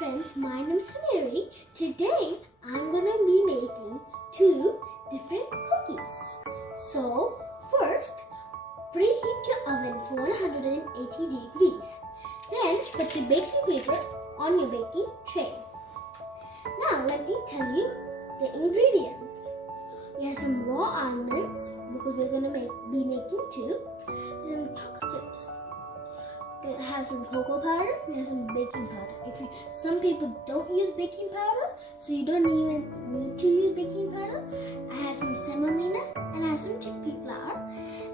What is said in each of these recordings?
friends, my name is Samiri. Today I'm going to be making two different cookies. So first, preheat your oven for 180 degrees. Then put your baking paper on your baking tray. Now let me tell you the ingredients. We have some raw almonds because we're going to be making two. Some chocolate chips. We have some cocoa powder. We have some baking powder. Some people don't use baking powder, so you don't even need to use baking powder. I have some semolina and I have some chickpea flour.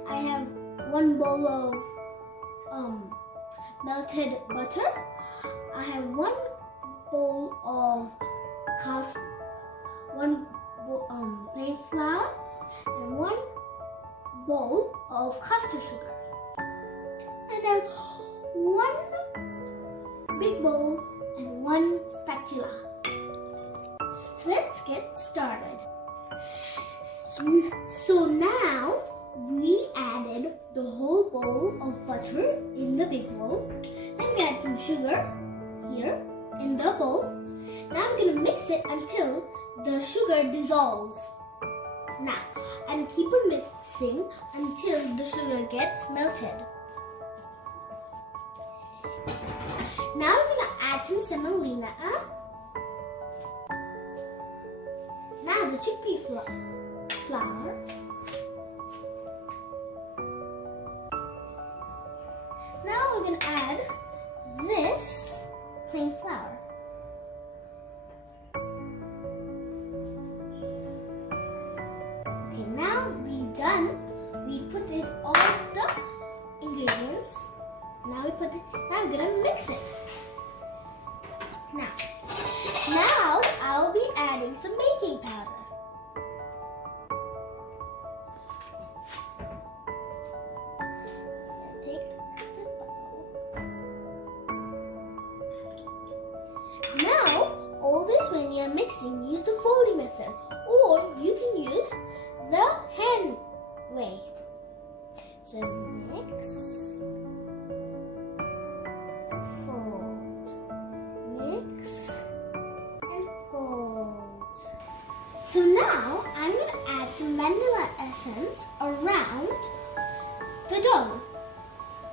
I have 1 bowl of melted butter. I have 1 bowl of plain flour and 1 bowl of custard sugar. And then 1 big bowl and 1 spatula. So let's get started. So now we added the whole bowl of butter in the big bowl. Then we add some sugar here in the bowl. Now I'm going to mix it until the sugar dissolves. Now, and keep on mixing until the sugar gets melted. Now I'm going to add some semolina. Now the chickpea flour. Now we're going to add this plain flour. Okay, now we're done. We put in all the ingredients. Now I'm gonna mix it. Now I'll be adding some baking powder. Now, always when you're mixing, use the folding method, or you can use the hand way. So mix, fold, mix, and fold. So now I'm going to add some vanilla essence around the dough.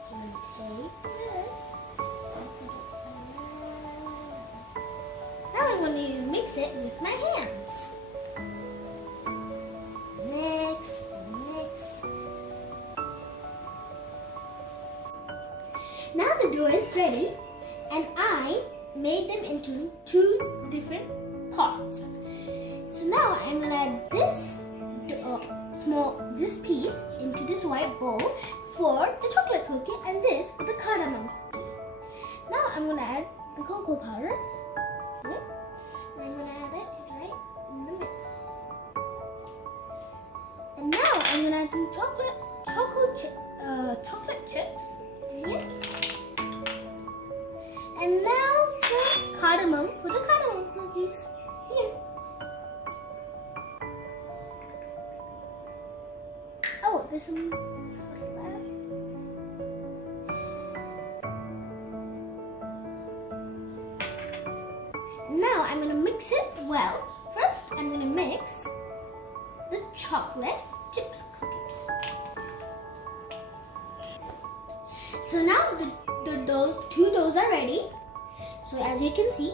So I'm going to take this. Now I'm going to mix it with my hands. Mix, mix. Now the dough is ready, and I made them into 2 different pots. So now I'm going to add this piece into this white bowl for the chocolate cookie and this for the cardamom cookie. Now I'm going to add the cocoa powder here. And I'm going to add it right in the middle. And now I'm going to add some chocolate chips here. And now some cardamom for the cardamom cookies here. Oh, there's some. Now I'm going to mix it well. First, I'm going to mix the chocolate chips cookies. So now the 2 doughs are ready. So as you can see,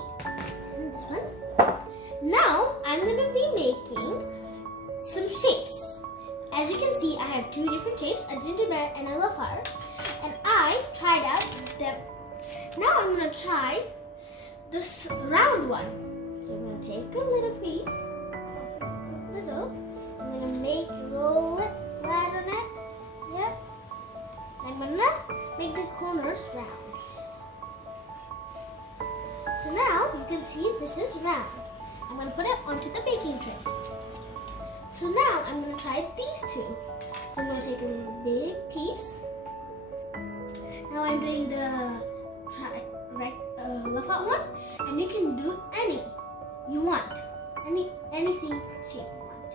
this one. Now I'm going to be making some shapes. As you can see, I have 2 different shapes, a gingerbread and a love heart. And I tried out them. Now I'm going to try this round one. So I'm going to take a little piece of the dough. I'm going to roll it flat on it. Yep. I'm going to make the corners round. So now you can see this is round. I'm going to put it onto the baking tray. So now I'm going to try these 2. So I'm going to take a big piece. Now I'm doing the love heart one, and you can do any you want, anything shape you want.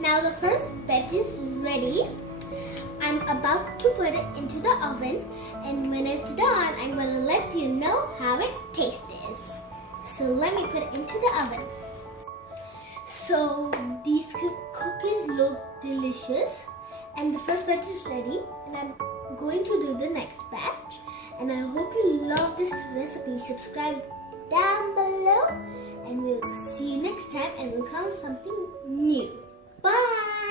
Now the first bed is ready. I'm about to put it into the oven, and when it's done, I'm going to let you know how it taste is. So let me put it into the oven. So these cookies look delicious and the first batch is ready, and I'm going to do the next batch. And I hope you love this recipe. Subscribe down below and we'll see you next time, and we'll come with something new. Bye!